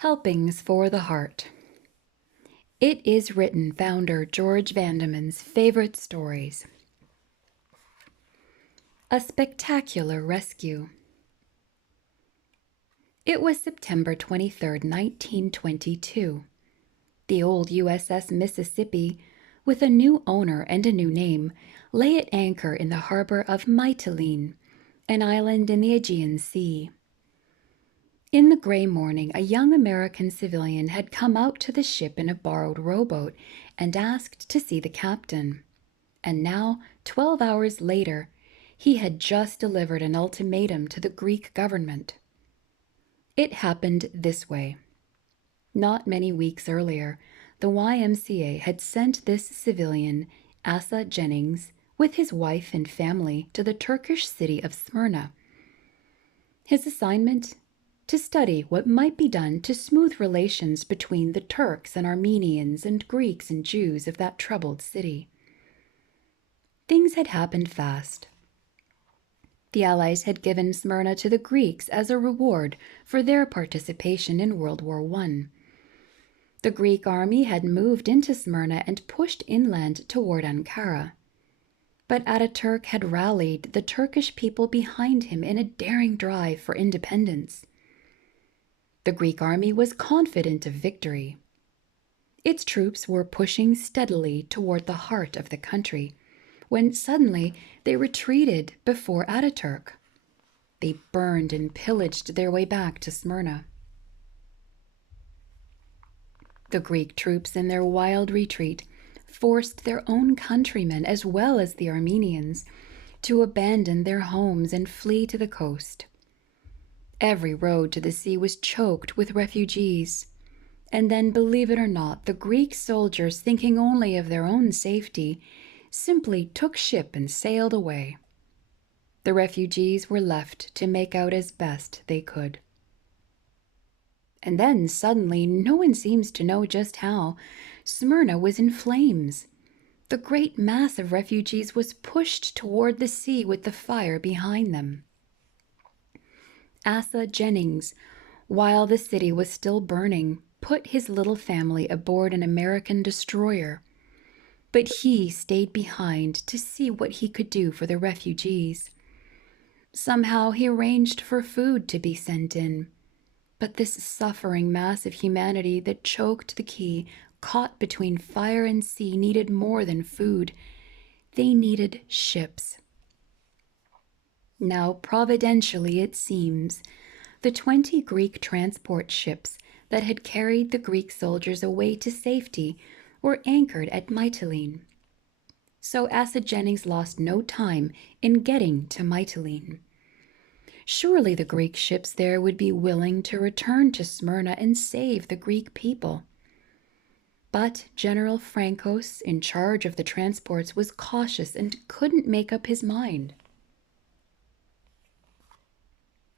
Helpings for the Heart. It is written founder George Vandeman's favorite stories. A spectacular rescue. It was September 23rd, 1922. The old USS Mississippi, with a new owner and a new name, lay at anchor in the harbor of Mytilene, an island in the Aegean Sea. In the gray morning, a young American civilian had come out to the ship in a borrowed rowboat and asked to see the captain. And now, 12 hours later, he had just delivered an ultimatum to the Greek government. It happened this way. Not many weeks earlier, the YMCA had sent this civilian, Asa Jennings, with his wife and family to the Turkish city of Smyrna. His assignment? To study what might be done to smooth relations between the Turks and Armenians and Greeks and Jews of that troubled city. Things had happened fast. The Allies had given Smyrna to the Greeks as a reward for their participation in World War I. The Greek army had moved into Smyrna and pushed inland toward Ankara. But Ataturk had rallied the Turkish people behind him in a daring drive for independence. The Greek army was confident of victory. Its troops were pushing steadily toward the heart of the country, when suddenly they retreated before Ataturk. They burned and pillaged their way back to Smyrna. The Greek troops in their wild retreat forced their own countrymen as well as the Armenians to abandon their homes and flee to the coast. Every road to the sea was choked with refugees. And then, believe it or not, the Greek soldiers, thinking only of their own safety, simply took ship and sailed away. The refugees were left to make out as best they could. And then, suddenly, no one seems to know just how, Smyrna was in flames. The great mass of refugees was pushed toward the sea with the fire behind them. Asa Jennings, while the city was still burning, put his little family aboard an American destroyer. But he stayed behind to see what he could do for the refugees. Somehow he arranged for food to be sent in. But this suffering mass of humanity that choked the quay, caught between fire and sea, needed more than food. They needed ships. Now, providentially, it seems, the 20 Greek transport ships that had carried the Greek soldiers away to safety were anchored at Mytilene. So Asa Jennings lost no time in getting to Mytilene. Surely the Greek ships there would be willing to return to Smyrna and save the Greek people. But General Frankos, in charge of the transports, was cautious and couldn't make up his mind.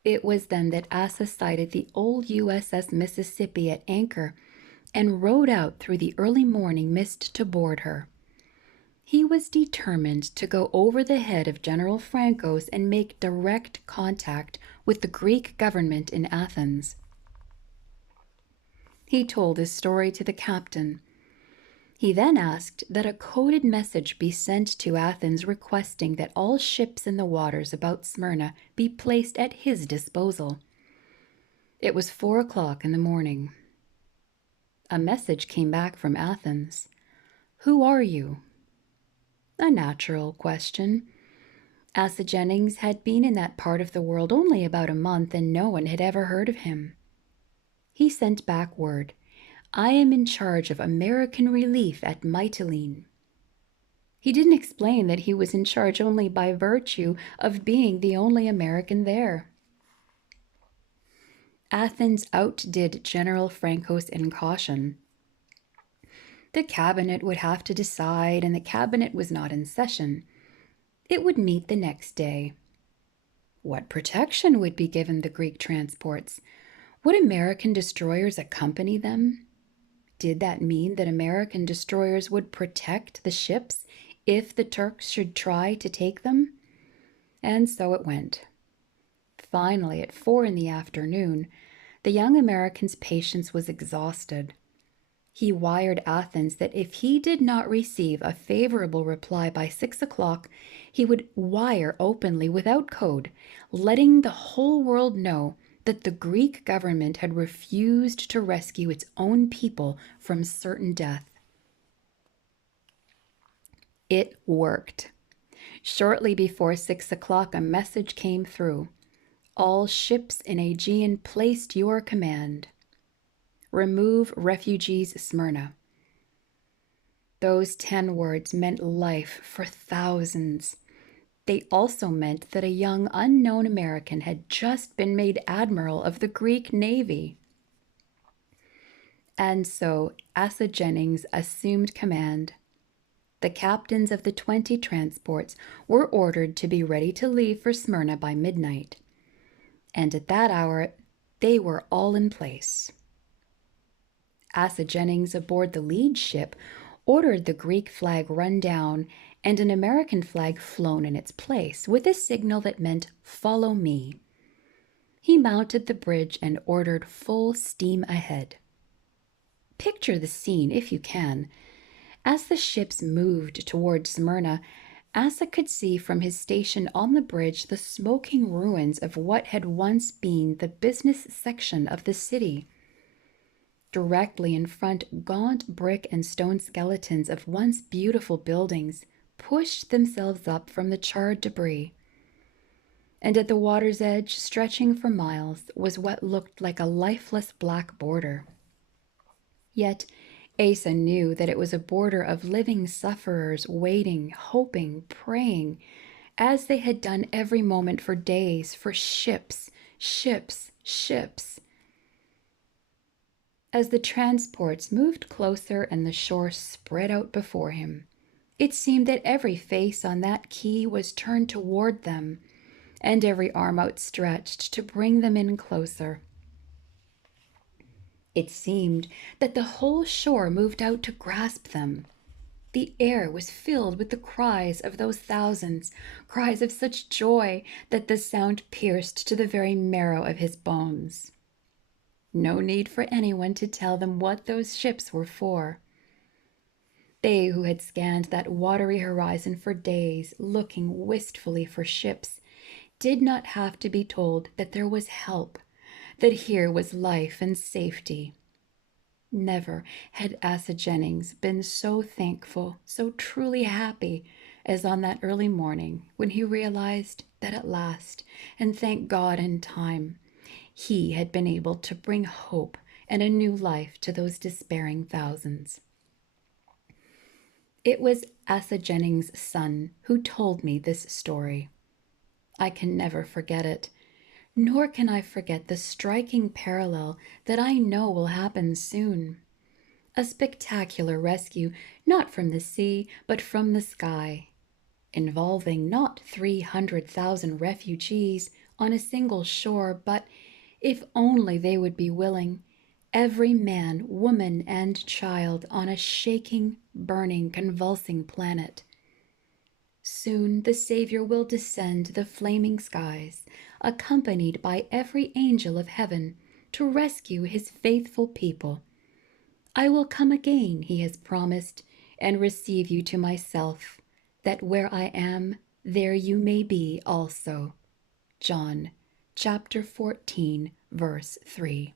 It was then that Asa sighted the old USS Mississippi at anchor and rowed out through the early morning mist to board her. He was determined to go over the head of General Frankos and make direct contact with the Greek government in Athens. He told his story to the captain. He then asked that a coded message be sent to Athens requesting that all ships in the waters about Smyrna be placed at his disposal. It was 4 o'clock in the morning. A message came back from Athens. "Who are you?" A natural question. Asa Jennings had been in that part of the world only about a month, and no one had ever heard of him. He sent back word, "I am in charge of American relief at Mytilene." He didn't explain that he was in charge only by virtue of being the only American there. Athens outdid General Frankos in caution. The cabinet would have to decide, and the cabinet was not in session. It would meet the next day. What protection would be given the Greek transports? Would American destroyers accompany them? Did that mean that American destroyers would protect the ships if the Turks should try to take them? And so it went. Finally, at 4 in the afternoon, The young American's patience was exhausted. He wired Athens that if he did not receive a favorable reply by 6 o'clock, he would wire openly without code, letting the whole world know that the Greek government had refused to rescue its own people from certain death. It worked. Shortly before 6 o'clock, a message came through. All ships in Aegean placed your command. Remove refugees Smyrna. Those 10 words meant life for thousands. They also meant that a young unknown American had just been made admiral of the Greek Navy. And so Asa Jennings assumed command. The captains of the 20 transports were ordered to be ready to leave for Smyrna by midnight. And at that hour, they were all in place. Asa Jennings, aboard the lead ship, ordered the Greek flag run down and an American flag flown in its place, with a signal that meant, "Follow me." He mounted the bridge and ordered full steam ahead. Picture the scene, if you can. As the ships moved toward Smyrna, Asa could see from his station on the bridge the smoking ruins of what had once been the business section of the city. Directly in front, gaunt brick and stone skeletons of once beautiful buildings pushed themselves up from the charred debris. And at the water's edge, stretching for miles, was what looked like a lifeless black border. Yet Asa knew that it was a border of living sufferers waiting, hoping, praying, as they had done every moment for days, for ships, ships, ships. As the transports moved closer and the shore spread out before him, it seemed that every face on that quay was turned toward them, and every arm outstretched to bring them in closer. It seemed that the whole shore moved out to grasp them. The air was filled with the cries of those thousands, cries of such joy that the sound pierced to the very marrow of his bones. No need for anyone to tell them what those ships were for. They who had scanned that watery horizon for days, looking wistfully for ships, did not have to be told that there was help, that here was life and safety. Never had Asa Jennings been so thankful, so truly happy, as on that early morning when he realized that at last, and thank God in time, he had been able to bring hope and a new life to those despairing thousands. It was Asa Jennings' son who told me this story. I can never forget it, nor can I forget the striking parallel that I know will happen soon. A spectacular rescue, not from the sea, but from the sky, involving not 300,000 refugees on a single shore, but, if only they would be willing, every man, woman, and child on a shaking, burning, convulsing planet. Soon the Savior will descend the flaming skies, accompanied by every angel of heaven, to rescue his faithful people. I will come again, he has promised, and receive you to myself, that where I am, there you may be also. John chapter 14, verse 3.